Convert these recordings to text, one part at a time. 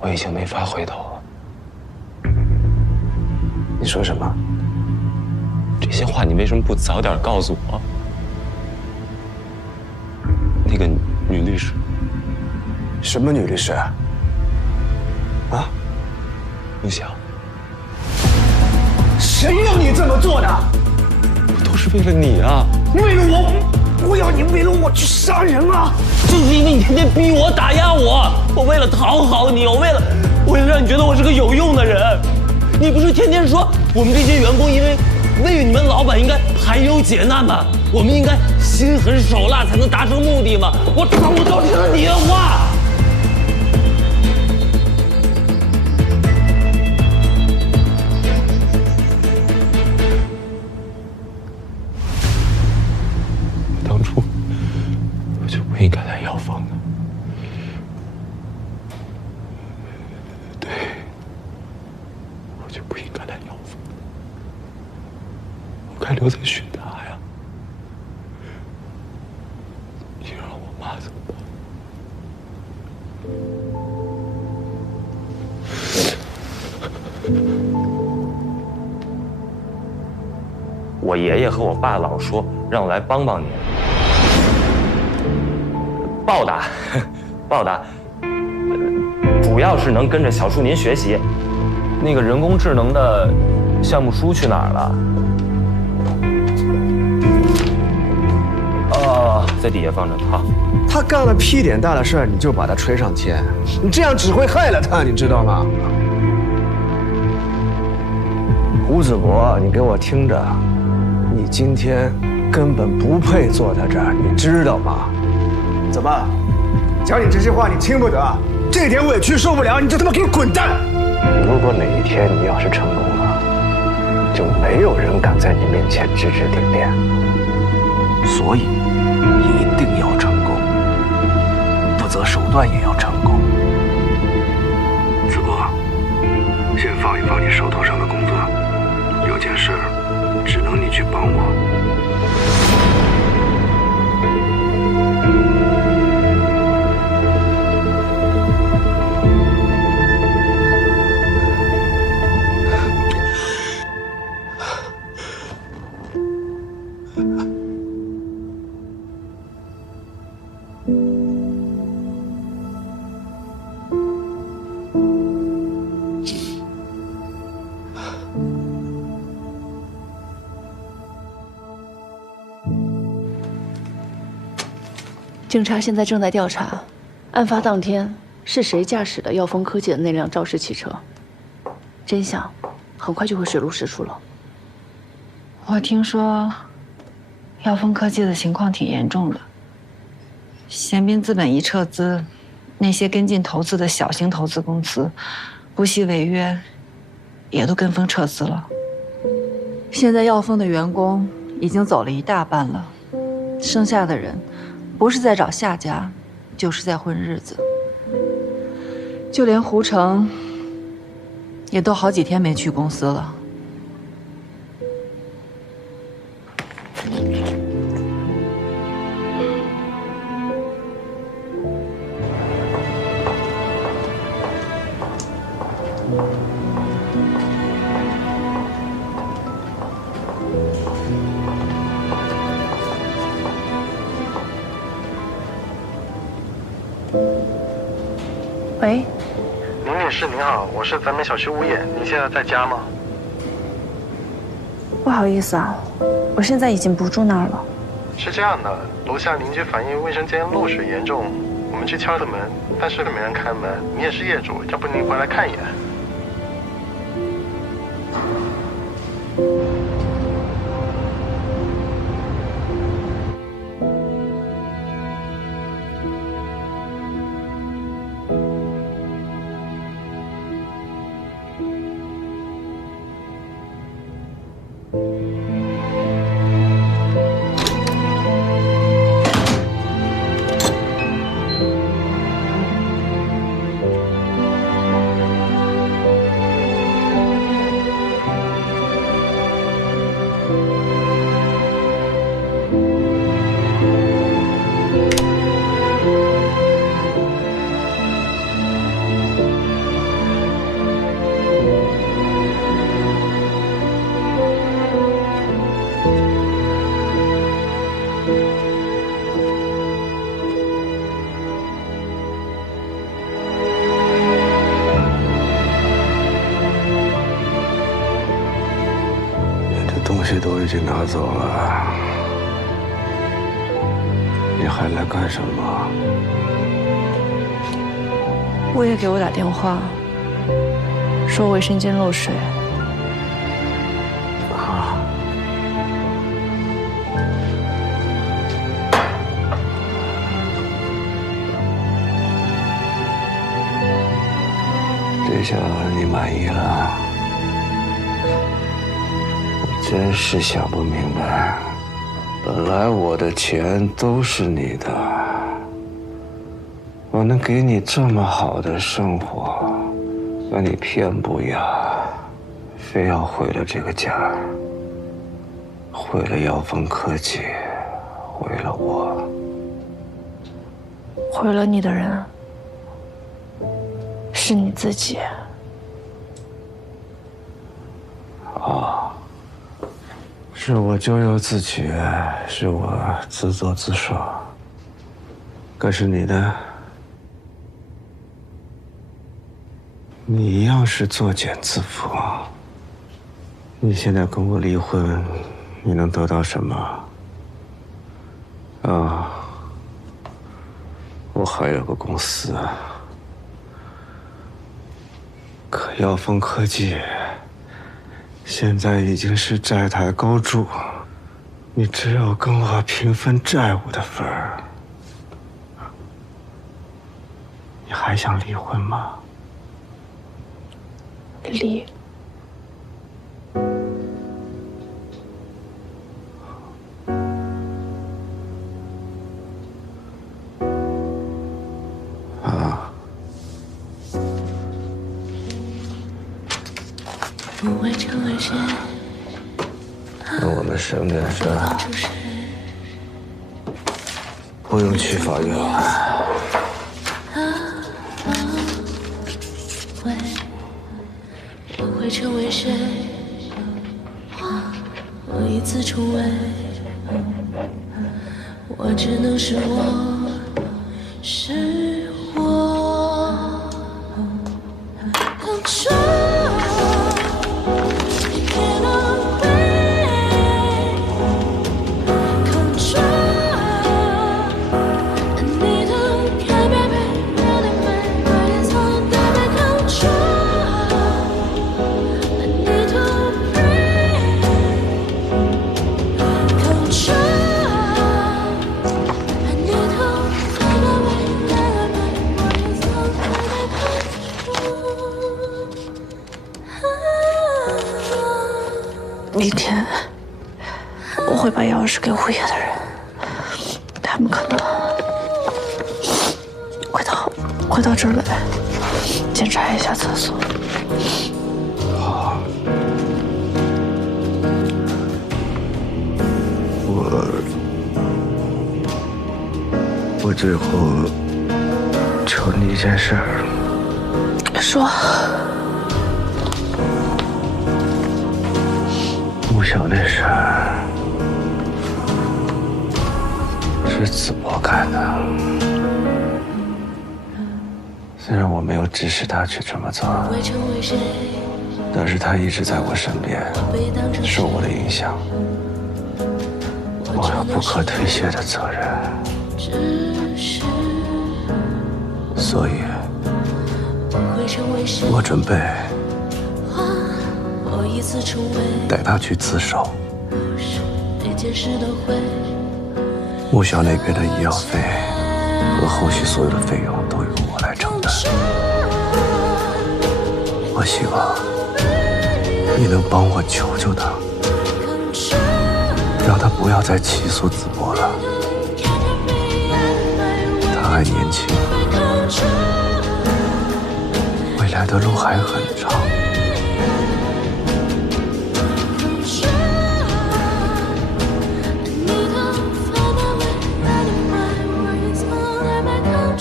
我已经没法回头了。你说什么？这些话你为什么不早点告诉我？那个女律师，什么女律师啊？啊？陆翔，谁要你这么做的？不都是为了你啊？为了我，我要你为了我去杀人啊！就是因为你天天逼我打压我，我为了讨好你，我为了让你觉得我是个有用的人。你不是天天说我们这些员工因为你们老板应该排忧解难吗？我们应该心狠手辣才能达成目的吗？我都听了你的话。当初我就不应该来药房的。对，我就不应该来药房。我该留在雪达呀。你让我妈怎么办？我爷爷和我爸老说让我来帮帮你，报答，报答，主要是能跟着小树您学习。那个人工智能的项目书去哪儿了？哦，在底下放着。好，他干了屁点大的事儿，你就把他吹上天，你这样只会害了他，你知道吗？胡子博，你给我听着，你今天根本不配坐在这儿，你知道吗？怎么，讲你这些话你听不得？这点委屈受不了，你就他妈给我滚蛋！如果哪一天你要是成功了，就没有人敢在你面前指指点点。所以，一定要成功，不择手段也要成功。子博，先放一放你手头上的工作，有件事只能你去帮我。警察现在正在调查，案发当天是谁驾驶的耀峰科技的那辆肇事汽车，真相很快就会水落石出了。我听说，耀峰科技的情况挺严重的，贤彬资本一撤资，那些跟进投资的小型投资公司，不惜违约，也都跟风撤资了。现在耀峰的员工已经走了一大半了，剩下的人。不是在找下家，就是在混日子。就连胡成，也都好几天没去公司了。喂，林女士您好，我是咱们小区物业，您现在在家吗？不好意思啊，我现在已经不住那儿了。是这样的，楼下邻居反映卫生间漏水严重，我们去敲了门，但是没人开门。你也是业主，要不您回来看一眼？东西都已经拿走了，你还来干什么？物业给我打电话，说卫生间漏水。啊！这下你满意了？我真是想不明白，本来我的钱都是你的，我能给你这么好的生活，可你偏不要，非要毁了这个家，毁了耀峰科技，毁了我。毁了你的人是你自己。是我咎由自取，是我自作自受。可是你呢？你一样是作茧自缚。你现在跟我离婚，你能得到什么？啊，我还有个公司，可耀峰科技现在已经是债台高筑，你只有跟我平分债务的份儿。你还想离婚吗？离。那我们省点事儿，不用去法院。我会成为谁？我一次重围，我只能是我，是我。明天我会把钥匙给物业的人，他们可能会到这儿来检查一下厕所。好，我最后求你一件事儿。说。穆小那事儿是子博干的，虽然我没有指使他去这么做，但是他一直在我身边，受我的影响，我有不可推卸的责任，所以，我准备带他去自首。穆小那边的医药费和后续所有的费用都由我来承担。我希望你能帮我求求他，让他不要再起诉子博了。他还年轻，未来的路还很长。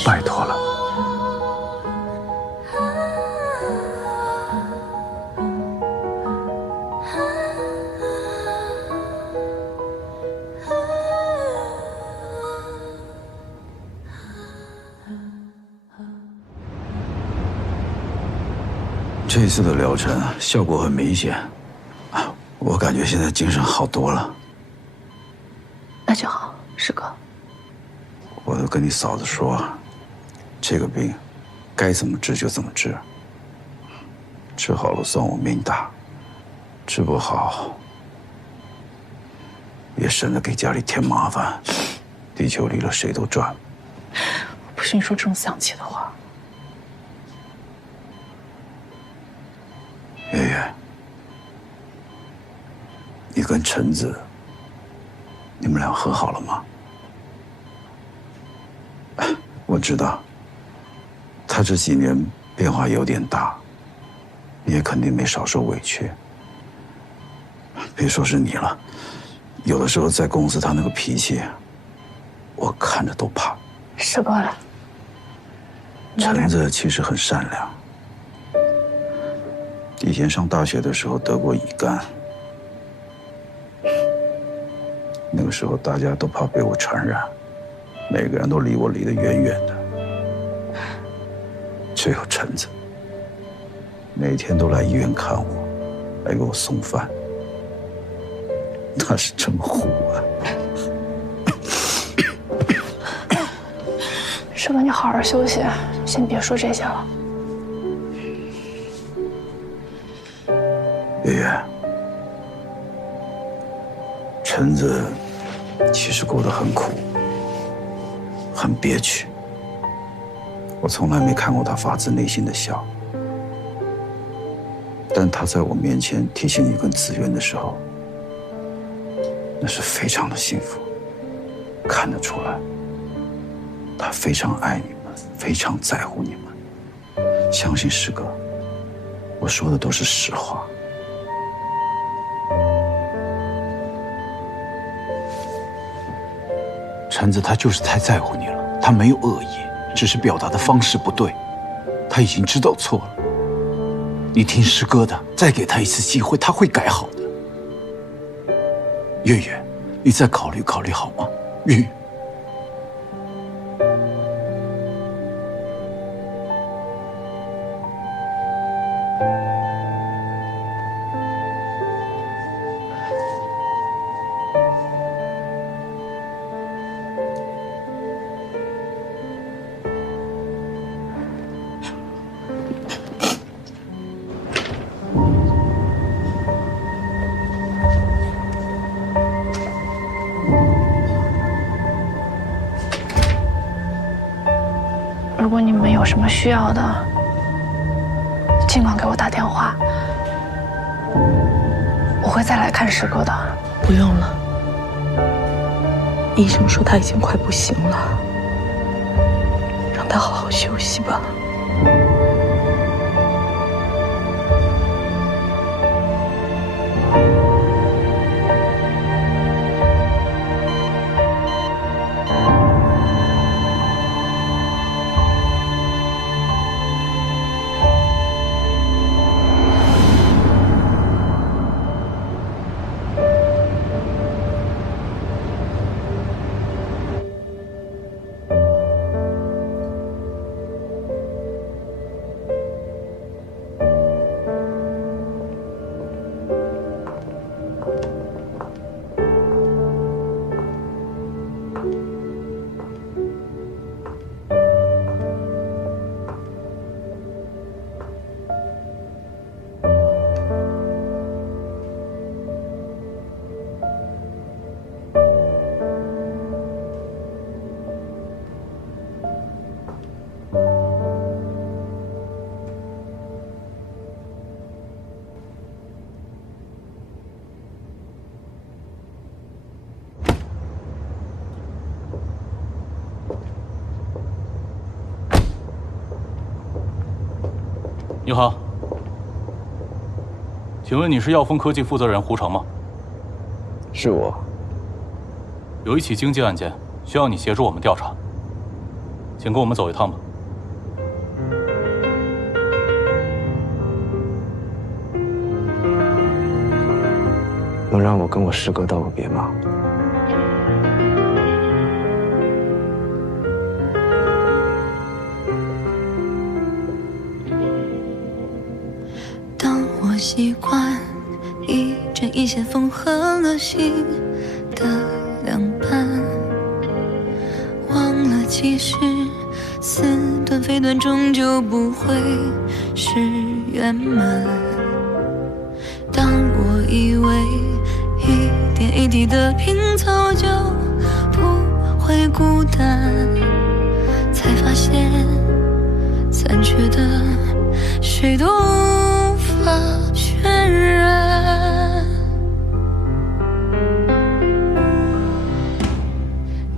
拜托了。这次的疗程效果很明显，我感觉现在精神好多了。那就好，师哥。我都跟你嫂子说，这个病该怎么治就怎么治，治好了算我命大，治不好也省得给家里添麻烦。地球离了谁都转。不是你说这种丧气的话。月月，你跟陈子，你们俩和好了吗？我知道，他这几年变化有点大，你也肯定没少受委屈。别说是你了，有的时候在公司他那个脾气，我看着都怕。师哥了。陈子其实很善良，以前上大学的时候得过乙肝，那个时候大家都怕被我传染，每个人都离我离得远远的，只有陈子，每天都来医院看我，来给我送饭，那是真虎啊！师哥，你好好休息，先别说这些了。月月，陈子其实过得很苦，很憋屈。我从来没看过他发自内心的笑，但他在我面前提起你跟子渊的时候，那是非常的幸福，看得出来，他非常爱你们，非常在乎你们。相信师哥，我说的都是实话。陈子他就是太在乎你了，他没有恶意，只是表达的方式不对，他已经知道错了。你听师哥的，再给他一次机会，他会改好的。月月，你再考虑考虑好吗？月月。如果你们有什么需要的，尽管给我打电话，我会再来看师哥的。不用了，医生说他已经快不行了，让他好好休息吧。你好，请问你是耀峰科技负责人胡成吗？是我。有一起经济案件需要你协助我们调查，请跟我们走一趟吧。能让我跟我师哥道个别吗？当我习惯一这一线缝合了心的两半。忘了其实似短非短，终究不会是圆满。当我以为一点一滴的拼凑就不会孤单，才发现残缺的谁都无法渲染。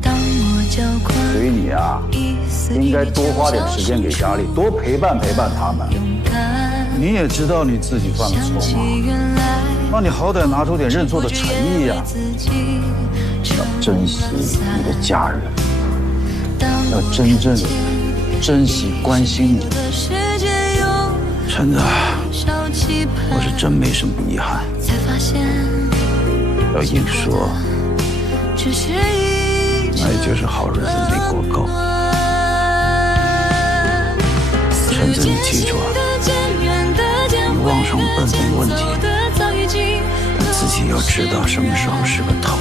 当我较快，所以你啊，应该多花点时间给家里，多陪伴陪伴他们。你也知道你自己犯了错吗？那你好歹拿出点认错的诚意呀！要珍惜你的家人，要真正珍惜关心你。真的，我是真没什么遗憾。要硬说，那也就是好日子没过够。陈子，你记住啊，你往上奔没问题，但自己要知道什么时候是个头。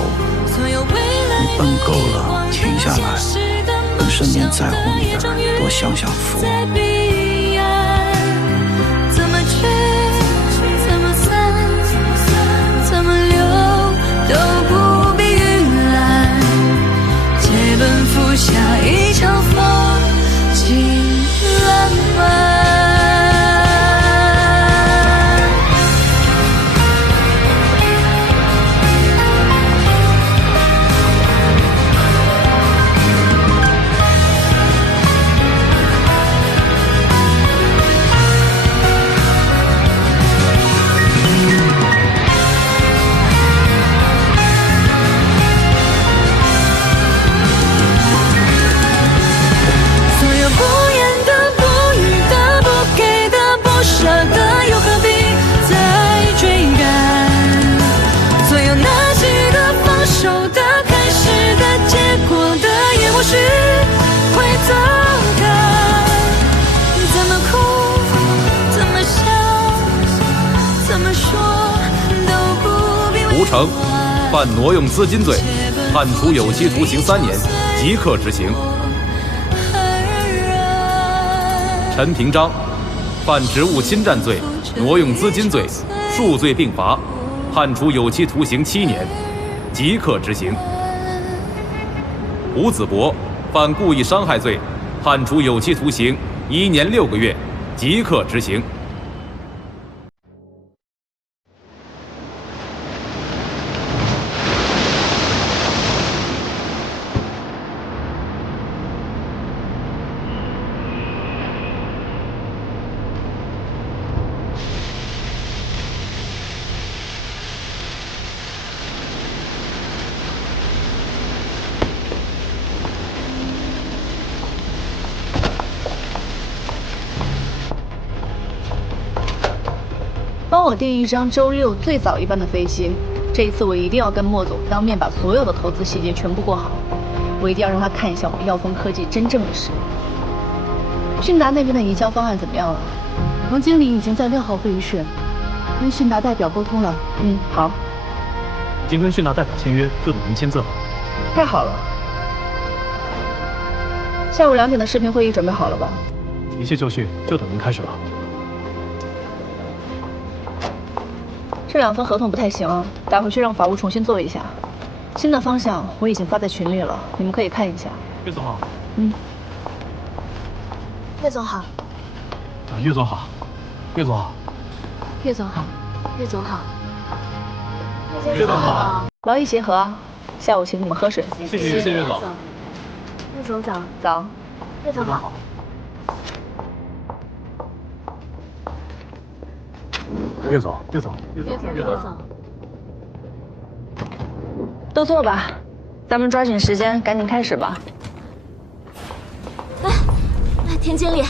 你奔够了，停下来，跟身边在乎你的人多享享福。怎么聚，怎么散，怎么留，都不必预览。借奔赴下一场风景烂漫。吴成犯挪用资金罪，判处有期徒刑3年，即刻执行。陈平章犯职务侵占罪、挪用资金罪，数罪并罚，判处有期徒刑7年，即刻执行。吴子博犯故意伤害罪，判处有期徒刑1年6个月，即刻执行。帮我订一张周6最早一班的飞机。这一次我一定要跟莫总当面把所有的投资细节全部过好。我一定要让他看一下我们耀峰科技真正的实力。迅达那边的移交方案怎么样了？王经理已经在6号会议室跟迅达代表沟通了。好。已经跟迅达代表签约，就等您签字了。太好了。下午2点的视频会议准备好了吧？一切就绪，就等您开始了。这2份合同不太行啊，打回去让法务重新做一下。新的方向我已经发在群里了，你们可以看一下。岳总好。岳总好。岳总好。岳总好。岳总好。岳总好。岳总好。劳逸结合，下午请你们喝水。谢谢岳总。岳总早。早。岳总好。岳总。都坐吧，咱们抓紧时间，赶紧开始吧。田经理，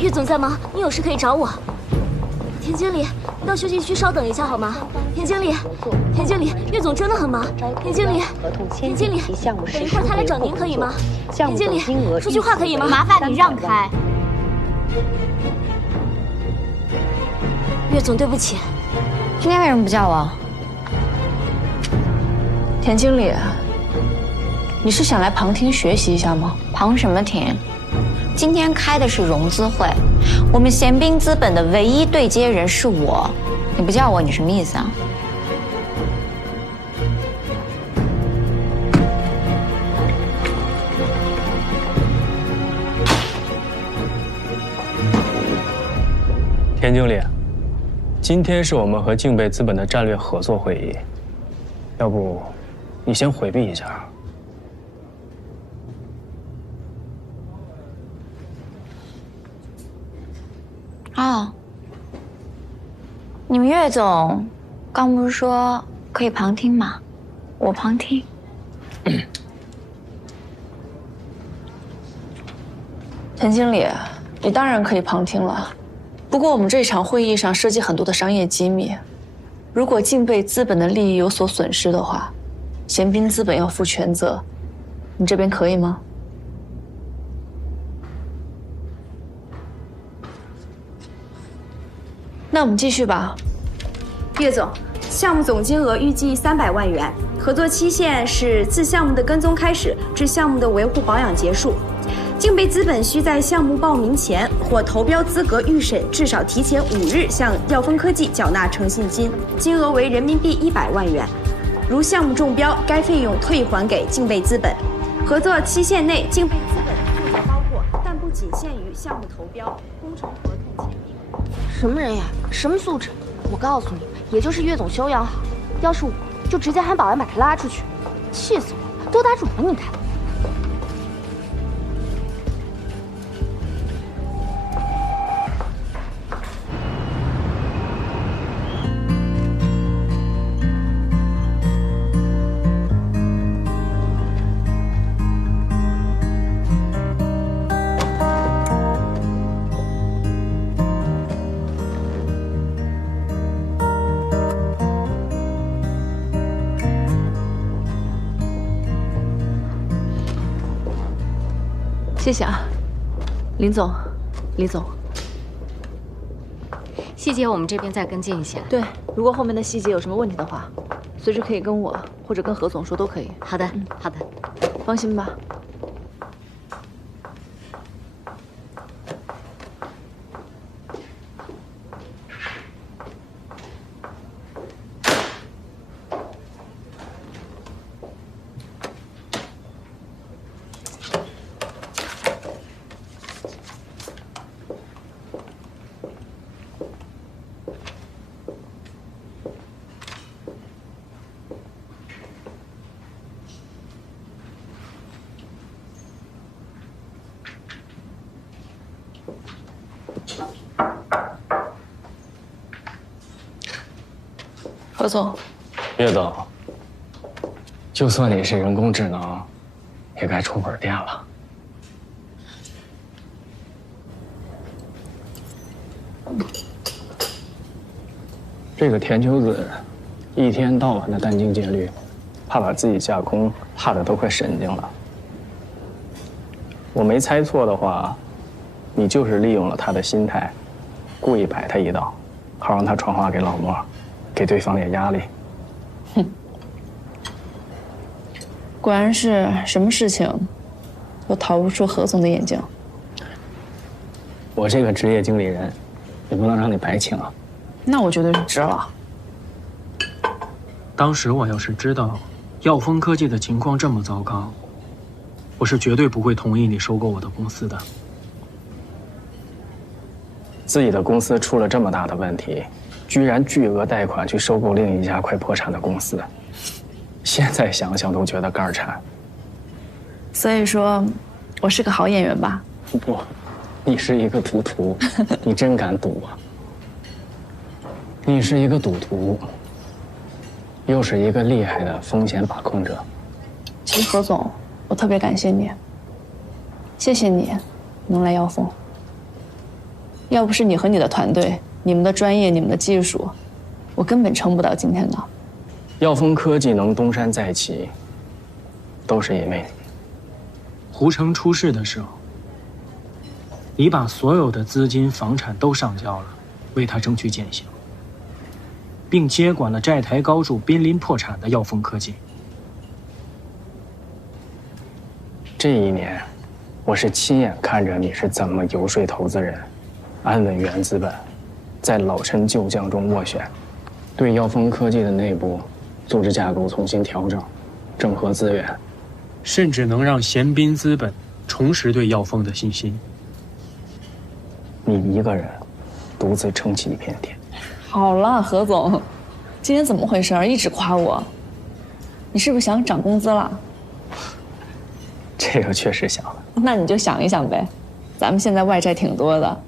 岳总在忙，你有事可以找我。田经理，你到休息区稍等一下好吗？田经理，岳总真的很忙。田经理，等一会儿他来找您可以吗？田经理，说句话可以吗？麻烦你让开。岳总，对不起。今天为什么不叫我？田经理，你是想来旁听学习一下吗？旁什么听？今天开的是融资会，我们贤彬资本的唯一对接人是我，你不叫我，你什么意思啊？田经理，今天是我们和敬贝资本的战略合作会议，要不你先回避一下。哦，你们岳总刚不是说可以旁听吗？我旁听。田经理，你当然可以旁听了。不过我们这场会议上涉及很多的商业机密，如果敬贝资本的利益有所损失的话，贤彬资本要负全责。你这边可以吗？那我们继续吧。岳总，项目总金额预计300万元，合作期限是自项目的跟踪开始至项目的维护保养结束。敬贝资本需在项目报名前或投标资格预审至少提前5日向耀峰科技缴纳诚信金，金额为人民币100万元。如项目中标，该费用退还给敬贝资本。合作期限内，敬贝资本负责包括，但不仅限于项目投标、工程合同签订。什么人呀？什么素质？我告诉你，也就是岳总修养好，要是我就直接喊保安把他拉出去。气死我了，都打肿了你看。谢谢啊，林总、李总。细节我们这边再跟进一下。对，如果后面的细节有什么问题的话，随时可以跟我或者跟何总说，都可以。好的，好的，放心吧。何总，岳总，就算你是人工智能，也该出本店了。这个田秋子，一天到晚的殚精竭虑，怕把自己架空，怕的都快神经了。我没猜错的话，你就是利用了他的心态，故意摆他一道，好让他传话给老莫。给对方点压力。哼，果然是什么事情都逃不出何总的眼睛。我这个职业经理人，也不能让你白请啊。那我绝对是值了。当时我要是知道耀峰科技的情况这么糟糕，我是绝对不会同意你收购我的公司的。自己的公司出了这么大的问题，居然巨额贷款去收购另一家快破产的公司，现在想想都觉得肝颤。所以说，我是个好演员吧？不，你是一个赌徒，你真敢赌啊！你是一个赌徒，又是一个厉害的风险把控者。其实何总，我特别感谢你，谢谢你能来耀峰。要不是你和你的团队，你们的专业，你们的技术，我根本撑不到今天的。耀峰科技能东山再起，都是因为你。胡城出事的时候，你把所有的资金、房产都上交了，为他争取减刑，并接管了债台高筑、濒临破产的耀峰科技。这一年，我是亲眼看着你是怎么游说投资人，安稳源资本，在老臣旧将中斡旋，对耀峰科技的内部组织架构重新调整，整合资源，甚至能让贤彬资本重拾对耀峰的信心。你一个人独自撑起一片天。好了，何总，今天怎么回事？一直夸我，你是不是想涨工资了？这个确实想了。那你就想一想呗，咱们现在外债挺多的，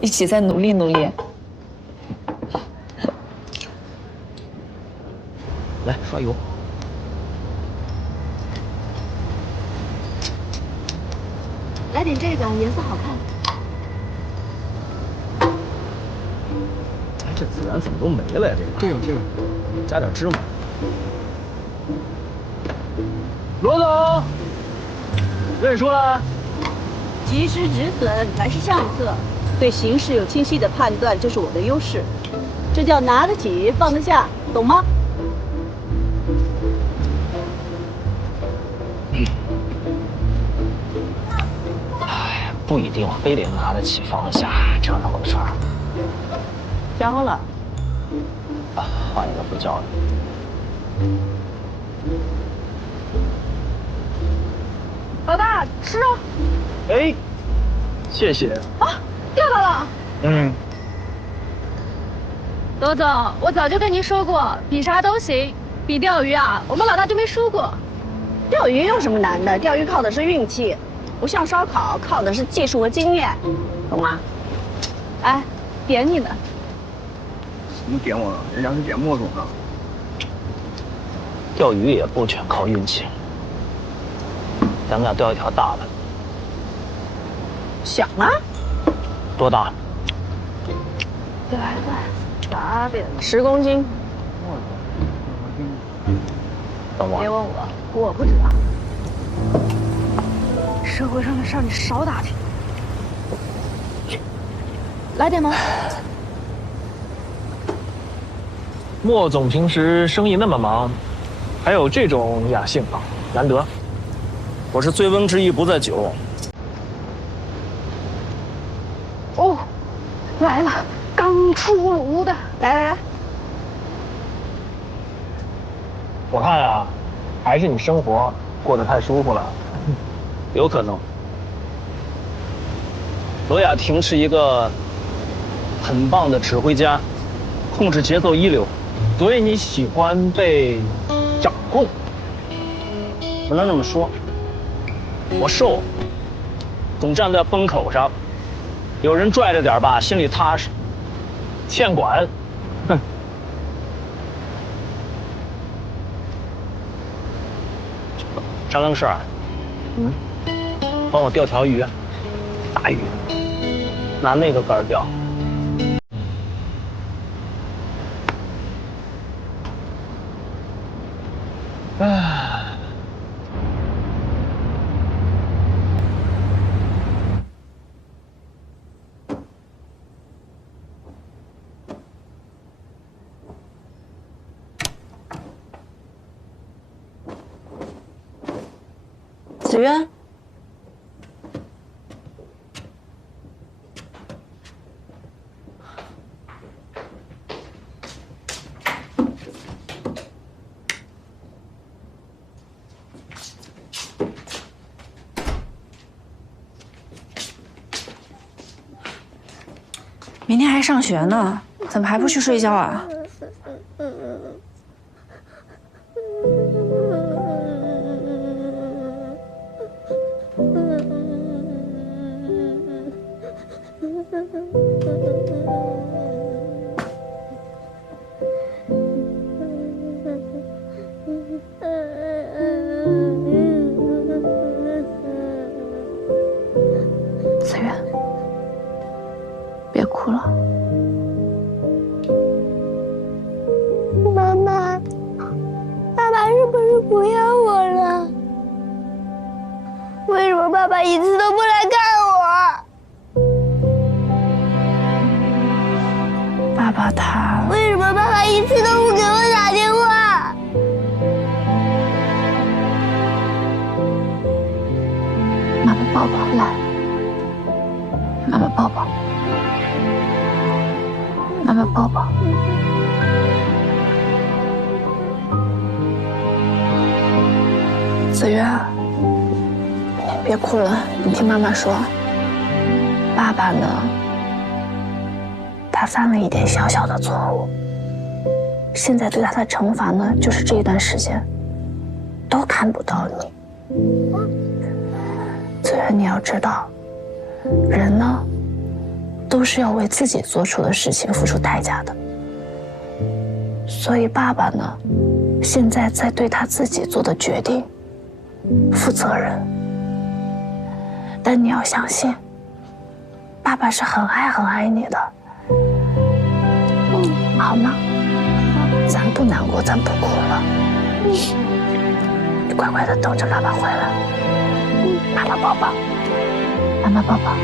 一起再努力努力。来刷油。来点这个，颜色好看。哎，这孜然怎么都没了呀？这个，加点芝麻。罗总，认输了。及时止损才是上策，对形势有清晰的判断，这是我的优势。这叫拿得起放得下，懂吗？不一定非得拿得起放得下这样的回事儿。着了。换一个不叫了。老大，吃肉。哎，谢谢。啊，钓到了。嗯。罗总，我早就跟您说过，比啥都行，比钓鱼啊，我们老大就没输过。钓鱼有什么难的？钓鱼靠的是运气，不像烧烤靠的是技术和经验，懂吗？哎，点你呢。怎么点我？人家是点莫总的。钓鱼也不全靠运气，咱们俩钓一条大的。想啊？多大？来，打点10公斤。等我。别问我，我不知道。社会上的事儿你少打听。来点吗？莫总平时生意那么忙，还有这种雅兴啊，难得。我是醉翁之意不在酒。哦，来了，刚出炉的，来。我看啊，还是你生活过得太舒服了，有可能。罗雅婷是一个很棒的指挥家，控制节奏一流，所以你喜欢被掌控。不能这么说，我瘦，总站在风口上，有人拽着点吧，心里踏实。欠管，哼。张更事儿，帮我钓条鱼，大鱼，拿那个竿钓。唉。子渊，明天还上学呢，怎么还不去睡觉啊？子渊，别哭了。妈妈，爸爸是不是不要我了？为什么爸爸一次都不来看我？爸爸他……为什么爸爸一次都不给我打电话？抱抱，来，妈妈抱抱，妈妈抱抱。子月，别哭了，你听妈妈说，爸爸呢，他犯了一点小小的错误，现在对他的惩罚呢，就是这一段时间都看不到你。子月，你要知道，人呢，都是要为自己做出的事情付出代价的。所以爸爸呢，现在在对他自己做的决定负责任。但你要相信，爸爸是很爱你的，好吗？咱不难过，咱不哭了，你乖乖的等着爸爸回来。妈妈抱抱，妈妈抱抱。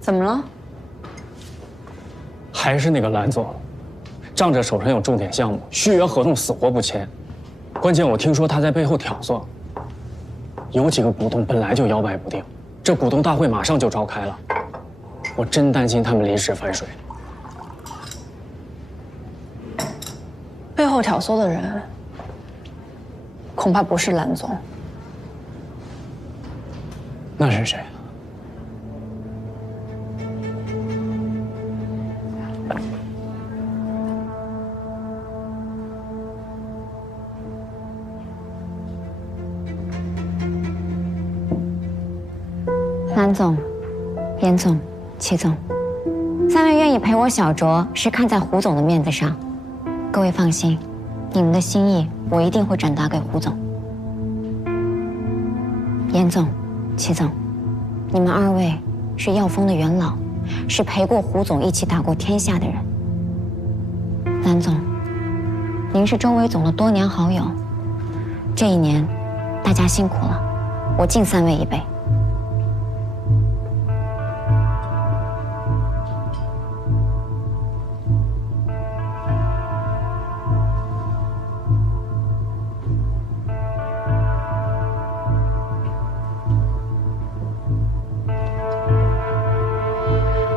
怎么了？还是那个蓝总，仗着手上有重点项目，续约合同死活不签。关键我听说他在背后挑唆，有几个股东本来就摇摆不定，这股东大会马上就召开了，我真担心他们临时反水。背后挑唆的人，恐怕不是蓝总。那是谁？蓝总、严总、齐总，3位愿意陪我小酌，是看在胡总的面子上。各位放心，你们的心意我一定会转达给胡总。严总、齐总，你们2位是耀峰的元老，是陪过胡总一起打过天下的人。蓝总，您是周伟总的多年好友，这1年大家辛苦了，我敬3位一杯。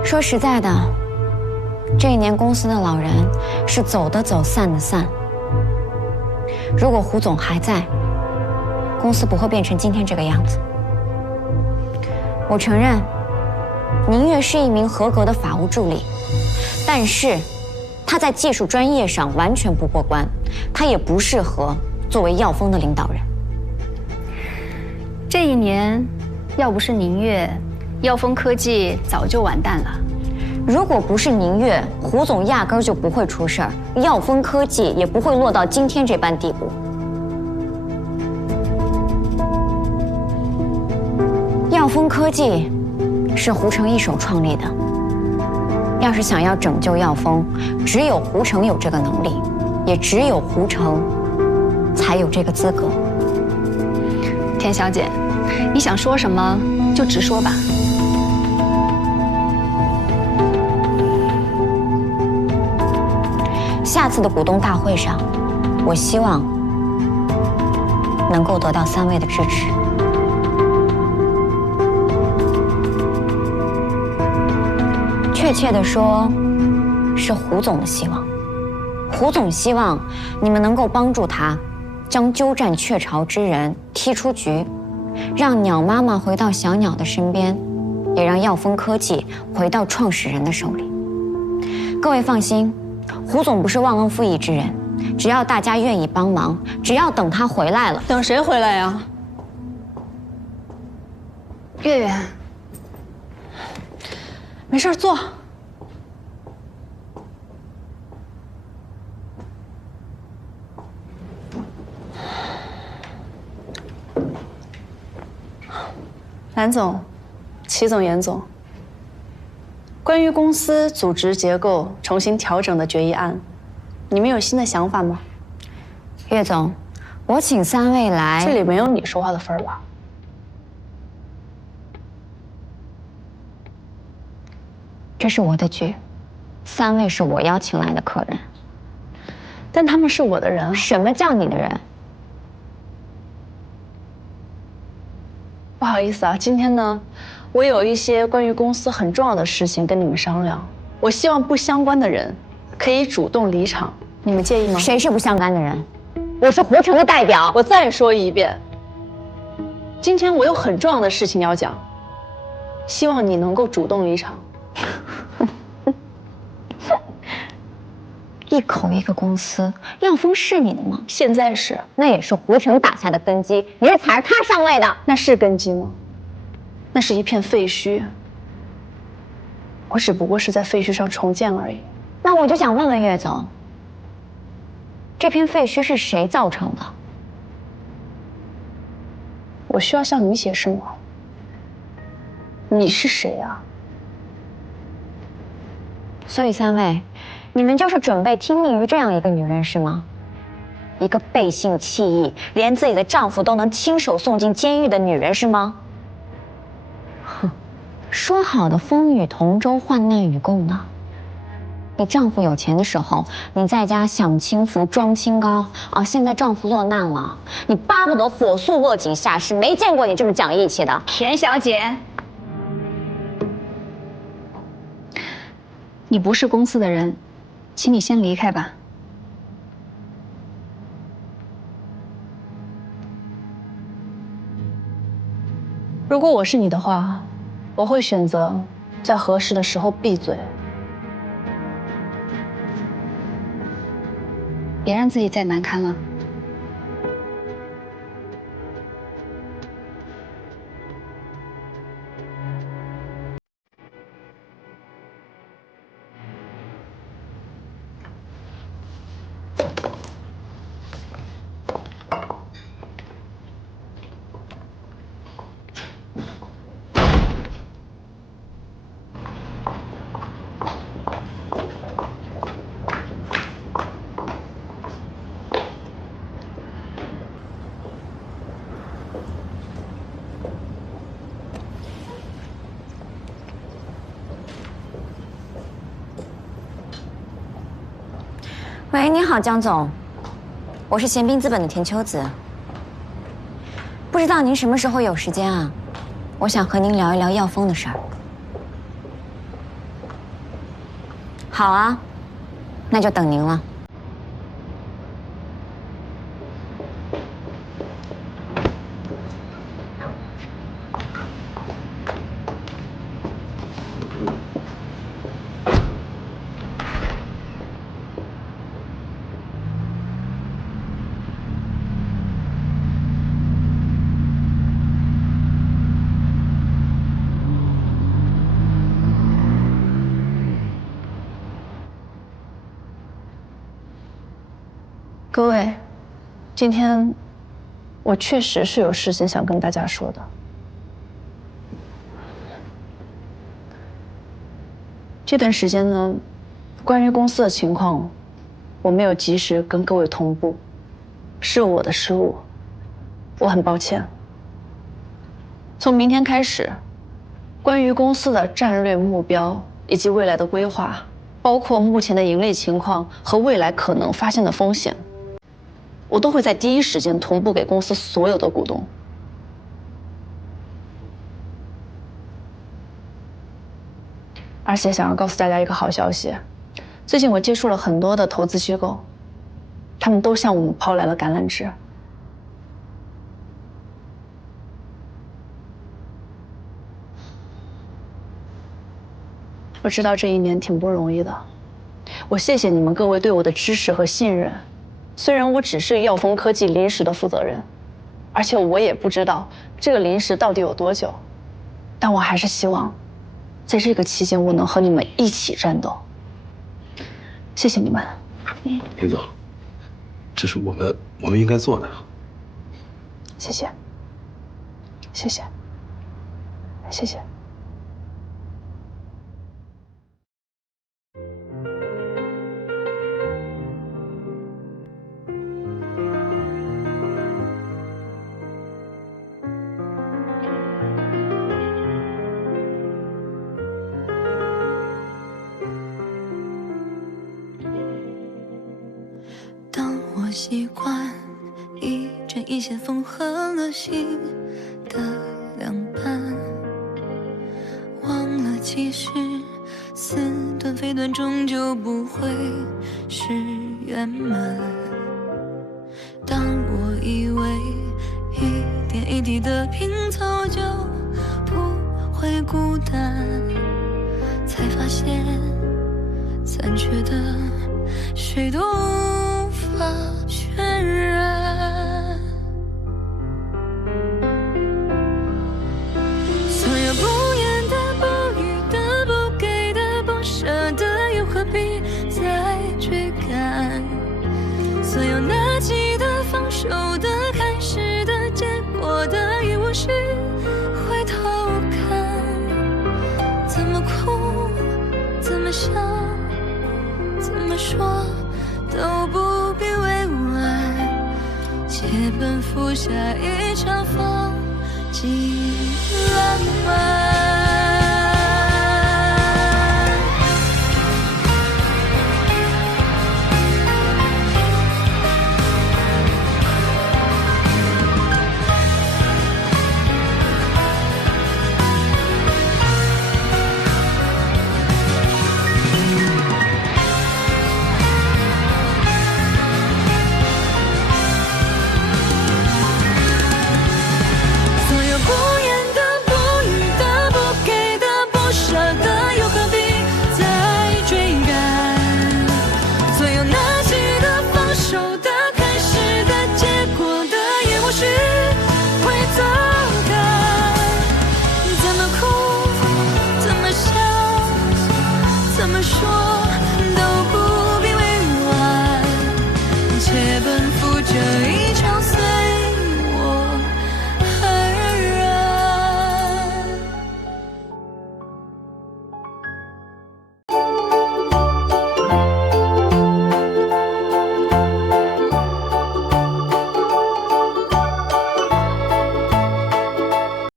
说实在的，这1年公司的老人是走的走，散的散。如果胡总还在，公司不会变成今天这个样子。我承认，宁月是一名合格的法务助理，但是他在技术专业上完全不过关，他也不适合作为耀峰的领导人。这1年，要不是宁月，耀峰科技早就完蛋了。如果不是宁月，胡总压根儿就不会出事儿，耀峰科技也不会落到今天这般地步。耀峰科技是胡成一手创立的，要是想要拯救耀峰，只有胡成有这个能力，也只有胡成才有这个资格。田小姐，你想说什么就直说吧。下次的股东大会上，我希望能够得到3位的支持。确切地说，是胡总的希望。胡总希望你们能够帮助他，将鸠占鹊巢之人踢出局，让鸟妈妈回到小鸟的身边，也让耀峰科技回到创始人的手里。各位放心，胡总不是忘恩负义之人，只要大家愿意帮忙，只要等他回来了。等谁回来呀？月月，没事，坐。蓝总、齐总、严总，关于公司组织结构重新调整的决议案，你们有新的想法吗？岳总，我请3位来。这里没有你说话的份儿吧？这是我的局，3位是我邀请来的客人，但他们是我的人。什么叫你的人？不好意思啊，今天呢，我有一些关于公司很重要的事情跟你们商量。我希望不相关的人可以主动离场，你们介意吗？谁是不相干的人？我是胡城的代表。我再说一遍，今天我有很重要的事情要讲，希望你能够主动离场。一口一个公司，耀峰是你的吗？现在是，那也是胡城打下的根基，你是踩着他上位的。那是根基吗？那是一片废墟，我只不过是在废墟上重建而已。那我就想问问岳总，这片废墟是谁造成的？我需要向你解释吗？你是谁啊？所以3位，你们就是准备听命于这样一个女人是吗？一个背信弃义，连自己的丈夫都能亲手送进监狱的女人是吗？哼，说好的风雨同舟，患难与共呢？你丈夫有钱的时候，你在家享清福装清高啊！现在丈夫落难了，你巴不得火速握紧下士，没见过你这么讲义气的。田小姐，你不是公司的人，请你先离开吧。如果我是你的话，我会选择在合适的时候闭嘴。别让自己再难堪了。喂，你好，江总，我是贤彬资本的田秋子。不知道您什么时候有时间啊？我想和您聊一聊耀峰的事儿。好啊，那就等您了。各位，今天我确实是有事情想跟大家说的。这段时间呢，关于公司的情况，我没有及时跟各位同步，是我的失误，我很抱歉。从明天开始，关于公司的战略目标以及未来的规划，包括目前的盈利情况和未来可能发现的风险，我都会在第一时间同步给公司所有的股东。而且想要告诉大家一个好消息，最近我接触了很多的投资机构，他们都向我们抛来了橄榄枝。我知道这一年挺不容易的，我谢谢你们各位对我的支持和信任。虽然我只是耀峰科技临时的负责人，而且我也不知道这个临时到底有多久，但我还是希望，在这个期间我能和你们一起战斗。谢谢你们。林总，这是我们应该做的。谢谢，谢谢，谢谢。习惯，一针一线缝合了心的两半。忘了其实似短非短，终究不会是圆满。当我以为一点一滴的拼凑就不会孤单，才发现残缺的谁都无法渲染。所有不言的、不语的、不给的、不舍的，又何必再追赶？所有拿起的、放手的、开始的、结果的，已无需回头看。怎么哭，怎么笑，怎么说都不必委婉，且奔赴下一场风景浪漫。